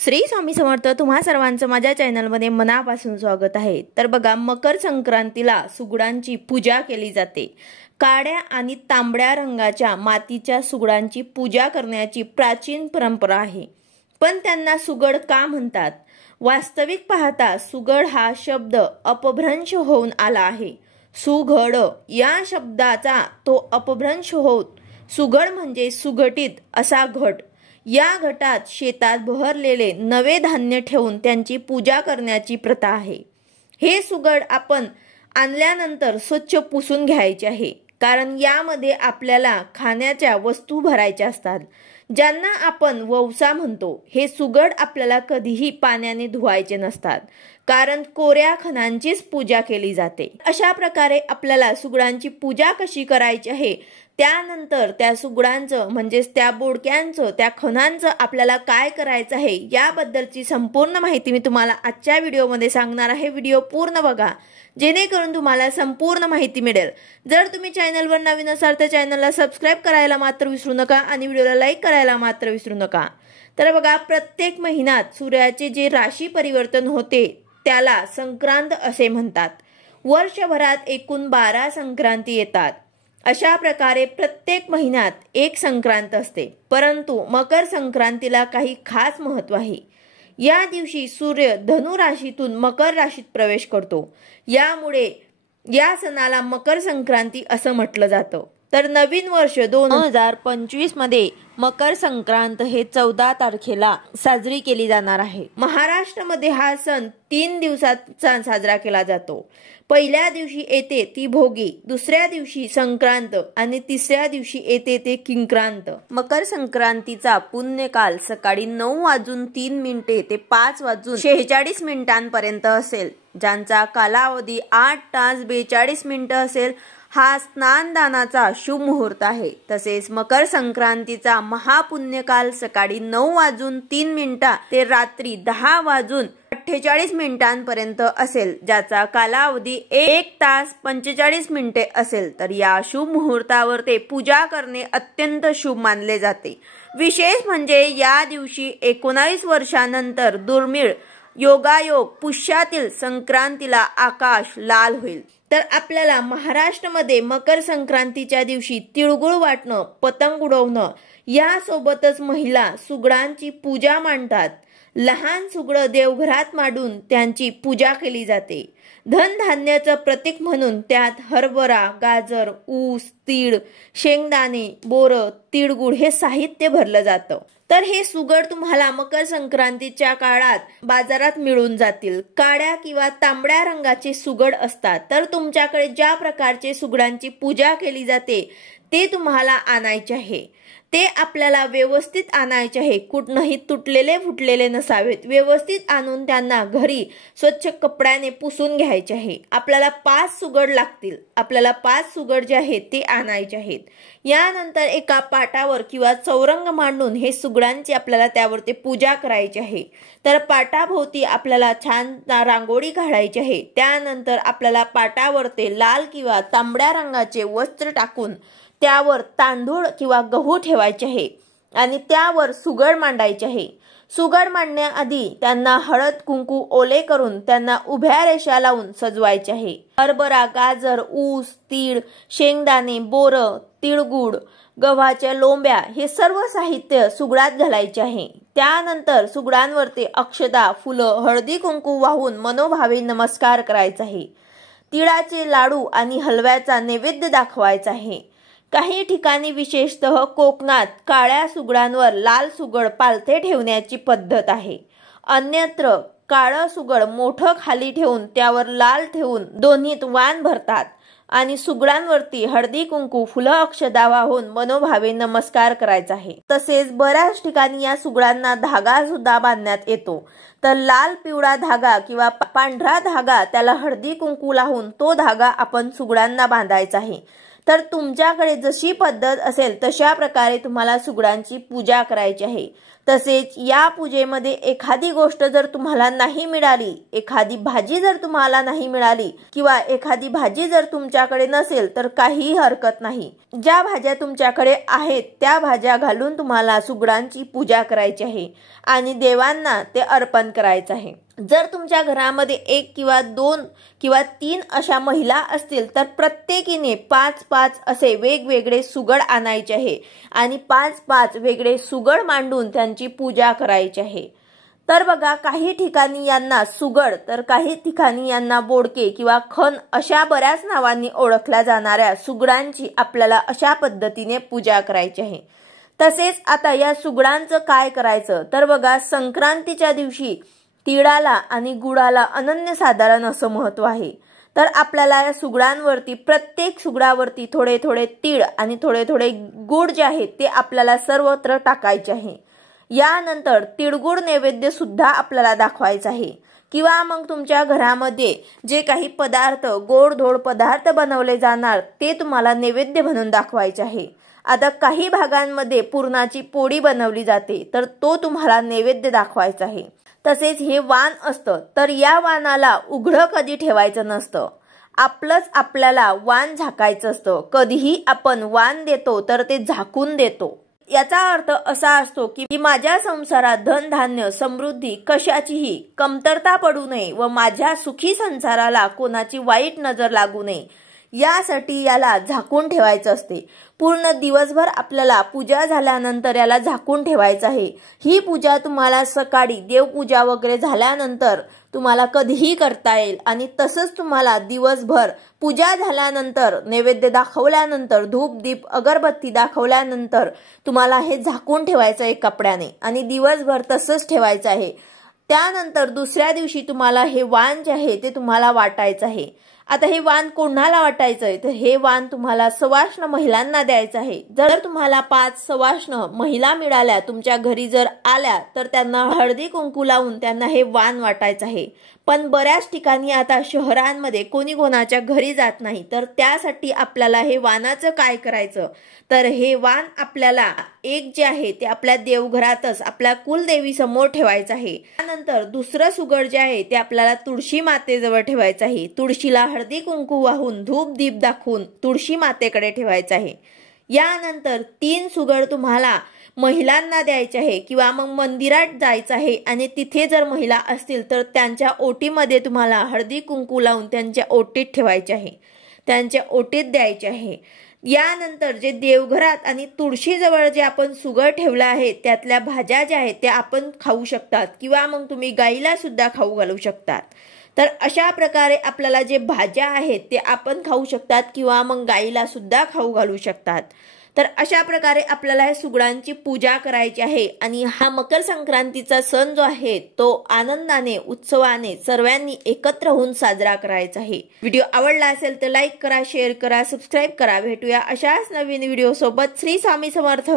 श्री स्वामी समर्थ तुम्हा सर्वांचं माझ्या चॅनलमध्ये मनापासून स्वागत आहे। तर बघा, मकर संक्रांतीला सुगडांची पूजा केली जाते। काळ्या आणि तांबड्या रंगाच्या मातीच्या सुगडांची पूजा करण्याची प्राचीन परंपरा आहे। पण त्यांना सुगड का म्हणतात? वास्तविक पाहता सुगड हा शब्द अपभ्रंश होऊन आला आहे। सुघड या शब्दाचा तो अपभ्रंश होत सुगड म्हणजे सुघटित असा घट। या घटात शेतात बहरलेले नवे धान्य ठेवून त्यांची पूजा करण्याची प्रथा आहे। हे सुगड आपण आणल्यानंतर स्वच्छ पुसून घ्यायचे आहे, कारण यामध्ये आपल्याला खाण्याच्या वस्तू भरायच्या असतात, ज्यांना आपण ववसा म्हणतो। हे सुगड आपल्याला कधीही पाण्याने धुवायचे नसतात, कारण कोऱ्या खणांचीच पूजा केली जाते। अशा प्रकारे आपल्याला सुगडांची पूजा कशी करायची आहे, त्यानंतर त्या सुगडांचं म्हणजेच त्या बोडक्यांचं त्या खणांचं आपल्याला काय करायचं आहे याबद्दलची संपूर्ण माहिती मी तुम्हाला आजच्या व्हिडिओमध्ये सांगणार आहे। व्हिडिओ पूर्ण बघा, जेणेकरून तुम्हाला संपूर्ण माहिती मिळेल। जर तुम्ही चॅनलवर नवीन असाल तर चॅनलला सबस्क्राइब करायला मात्र विसरू नका आणि व्हिडिओला लाईक करायला मात्र विसरू नका। तर बघा, प्रत्येक महिन्यात सूर्याचे जे राशी परिवर्तन होते त्याला संक्रांत असे म्हणतात। वर्षभरात एकूण 12 संक्रांती येतात। अशा प्रकारे प्रत्येक महिन्यात एक संक्रांत असते, परंतु मकर संक्रांतीला काही खास महत्त्व आहे। या दिवशी सूर्य धनु राशीतून मकर राशीत प्रवेश करतो, यामुळे या सणाला मकर संक्रांती असं म्हटलं जातं। तर नवीन वर्ष 2025 मध्ये मकर संक्रांत हे 14 तारखेला साजरी केली जाणार आहे। महाराष्ट्रामध्ये हा सण 3 दिवसात साजरा केला जातो। पहिल्या दिवशी येते ती भोगी, दुसऱ्या दिवशी संक्रांत आणि तिसऱ्या दिवशी येते ते किंक्रांत। मकर संक्रांतीचा पुण्यकाल सकाळी 9:03 ते 5:46 पर्यंत असेल, ज्यांचा कालावधी 8 तास 42 मिनिटे असेल। हा स्नानदानाचा शुभ मुहूर्त आहे। तसेच मकर संक्रांतीचा महापुण्यकाल सकाळी 9:03 ते रात्री 10:48 पर्यंत असेल, ज्याचा कालावधी 1 तास 45 मिनिटे असेल। तर या शुभ मुहूर्तावर ते पूजा करणे अत्यंत शुभ मानले जाते। विशेष म्हणजे या दिवशी 19 वर्षानंतर दुर्मिळ योगायोग पुष्यातील संक्रांतीला आकाश लाल होईल। तर आपल्याला महाराष्ट्रामध्ये मकर संक्रांतीच्या दिवशी तिळगुळ वाटणं, पतंग उडवणं, यासोबतच महिला सुगडांची पूजा मांडतात। लहान सुगडं देवघरात मांडून त्यांची पूजा केली जाते। धनधान्याचं प्रतीक म्हणून त्यात हरभरा, गाजर, ऊस, तीळ, शेंगदाणे, बोरं, तिळगुळ हे साहित्य भरलं जातं। तर हे सुगड तुम्हाला मकर संक्रांतीच्या काळात बाजारात मिळून जातील। काळ्या किंवा तांबड्या रंगाचे सुगड असतात। तर तुमच्याकडे ज्या प्रकारचे सुगडांची पूजा केली जाते ते तुम्हाला आणायचे आहे। ते आपल्याला व्यवस्थित आणायचे आहे, कुठनंही तुटलेले फुटलेले नसावेत। व्यवस्थित आणून त्यांना घरी स्वच्छ कपड्याने पुसून घ्यायचे आहे। आपल्याला 5 सुगड लागतील। आपल्याला 5 सुगड जे आहेत ते आणायचे आहेत। यानंतर एका पाटावर किंवा चौरंग मांडून हे सुगडांची आपल्याला त्यावर ते पूजा करायची आहे। तर पाटाभोवती आपल्याला छान रांगोळी काढायची आहे। त्यानंतर आपल्याला पाटावर ते लाल किंवा तांबड्या रंगाचे वस्त्र टाकून त्यावर तांदूळ किंवा गहू ठेवायचे आहे आणि त्यावर सुगड मांडायचे आहे। सुगड मांडण्याआधी त्यांना हळद कुंकू ओले करून त्यांना उभ्या रेषा लावून सजवायचे आहे। हरभरा, गाजर, ऊस, तीळ, शेंगदाणे, बोरं, तिळगुळ, गव्हाच्या लोंब्या हे सर्व साहित्य सुगडात घालायचे आहे। त्यानंतर सुगडांवरती अक्षता, फुलं, हळदी कुंकू वाहून मनोभावे नमस्कार करायचा आहे। तिळाचे लाडू आणि हलव्याचा नैवेद्य दाखवायचा आहे। काही ठिकाणी विशेषतः कोकणात काळ्या सुगडांवर लाल सुगड पालथे ठेवण्याची पद्धत आहे। अन्यत्र काळं सुगड मोठं खाली ठेवून त्यावर लाल ठेवून दोन्हीत वाण भरतात आणि सुगडांवरती हळदी कुंकू, फुलं, अक्षता वाहून मनोभावे नमस्कार करायचा आहे। तसेच बऱ्याच ठिकाणी या सुगडांना धागा सुद्धा बांधण्यात येतो। तर लाल पिवळा धागा किंवा पांढरा धागा त्याला हळदी कुंकू लावून तो धागा आपण सुगडांना बांधायचा आहे। तर तुमच्याकडे जशी पद्धत असेल तशा प्रकारे तुम्हाला सुगडांची पूजा करायची आहे। तसेच या पूजेमध्ये एखादी गोष्ट जर तुम्हाला नाही मिळाली, एखादी भाजी जर तुम्हाला नाही मिळाली किंवा एखादी भाजी जर तुमच्याकडे नसेल तर काहीही हरकत नाही। ज्या भाज्या तुमच्याकडे आहेत त्या भाज्या घालून तुम्हाला सुगडांची पूजा करायची आहे आणि देवांना ते अर्पण करायचं आहे। जर तुमच्या घरामध्ये 1 किंवा 2 किंवा 3 अशा महिला असतील तर प्रत्येकीने 5-5 असे वेगवेगळे सुगड आणायचे आहे आणि 5-5 वेगळे सुगड मांडून त्यांची पूजा करायची आहे। तर बघा, काही ठिकाणी यांना सुगड तर काही ठिकाणी यांना बोडके किंवा खण अशा बऱ्याच नावांनी ओळखल्या जाणाऱ्या सुगडांची आपल्याला अशा पद्धतीने पूजा करायची आहे। तसेच आता या सुगडांचं काय करायचं तर बघा, संक्रांतीच्या दिवशी तिळाला आणि गुळाला अनन्यसाधारण असं महत्त्व आहे। तर आपल्याला या सुगडांवरती, प्रत्येक सुगडावरती थोडे थोडे तीळ आणि थोडे थोडे गुळ जे आहे ते आपल्याला सर्वत्र टाकायचे आहे। यानंतर तिळगुळ नैवेद्य सुद्धा आपल्याला दाखवायचा आहे किंवा मग तुमच्या घरामध्ये जे काही पदार्थ, गोडधोड पदार्थ बनवले जाणार ते तुम्हाला नैवेद्य म्हणून दाखवायचे आहे। आता काही भागांमध्ये पुरणाची पोळी बनवली जाते तर तो तुम्हाला नैवेद्य दाखवायचा आहे। तसेच हे वाण असतं तर या वाणाला उघडं कधी ठेवायचं नसतं, आपल्याला वाण झाकायचं असतं। कधीही आपण वाण देतो तर ते झाकून देतो। याचा अर्थ असा असतो की माझ्या संसारात धनधान्य समृद्धी कशाचीही कमतरता पडू नये व माझ्या सुखी संसाराला कोणाची वाईट नजर लागू नये, यासाठी याला झाकून ठेवायचं असते। पूर्ण दिवसभर आपल्याला पूजा झाल्यानंतर याला झाकून ठेवायचं आहे। ही पूजा तुम्हाला सकाळी देवपूजा वगैरे झाल्यानंतर तुम्हाला कधीही करता येईल आणि तसंच तुम्हाला दिवसभर पूजा झाल्यानंतर, नैवेद्य दाखवल्यानंतर, धूप दीप अगरबत्ती दाखवल्यानंतर तुम्हाला हे झाकून ठेवायचं आहे कपड्याने आणि दिवसभर तसंच ठेवायचं आहे। त्यानंतर दुसऱ्या दिवशी तुम्हाला हे वाण जे आहे ते तुम्हाला वाटायचं आहे। आता हे वाण कोणाला वाटायचं आहे तर हे वाण तुम्हाला सवाष्ण महिलांना द्यायचं आहे। जर तुम्हाला 5 सवाष्ण महिला मिळाल्या, तुमच्या घरी जर आल्या तर त्यांना हळदी कुंकू लावून त्यांना हे वाण वाटायचं आहे। पण बऱ्याच ठिकाणी आता शहरांमध्ये कोणी कोणाच्या घरी जात नाही, तर त्यासाठी आपल्याला हे वाणाचं काय करायचं तर हे वाण आपल्याला एक जे आहे ते आपल्या देवघरातच आपल्या कुलदेवी समोर ठेवायचं आहे। त्यानंतर दुसरं सुगड जे आहे ते आपल्याला तुळशी मातेजवळ ठेवायचं आहे। तुळशीला हळदी कुंकू वाहून धूप दीप दाखवून तुळशी मातेकडे ठेवायचं आहे। यानंतर 3 सुगड तुम्हाला महिलांना द्यायचे आहे किंवा मग मंदिरात जायचं आहे आणि तिथे जर महिला असतील तर त्यांच्या ओटीमध्ये तुम्हाला हळदी कुंकू लावून त्यांच्या ओटीत ठेवायचे आहे, त्यांच्या ओटीत द्यायचे आहे। यानंतर जे देवघरात आणि तुळशीजवळ जे आपण सुगड ठेवला आहे त्यातल्या भाज्या ज्या आहेत त्या आपण खाऊ शकतात किंवा मग तुम्ही गाईला सुद्धा खाऊ घालू शकतात। तर अशा प्रकारे आपल्याला जे भाज्या आहेत ते आपण खाऊ शकतात किंवा मग गाईला सुद्धा खाऊ घालू शकतात। तर अशा प्रकारे आपल्याला या सुगडांची पूजा करायची आहे आणि हा मकर संक्रांतीचा सण जो आहे तो आनंदाने, उत्सवाने सर्वांनी एकत्र होऊन साजरा करायचा आहे। व्हिडिओ आवडला असेल तर लाईक करा, शेअर करा, सबस्क्राईब करा। भेटूया अशाच नवीन व्हिडिओ सोबत। श्री स्वामी समर्थ।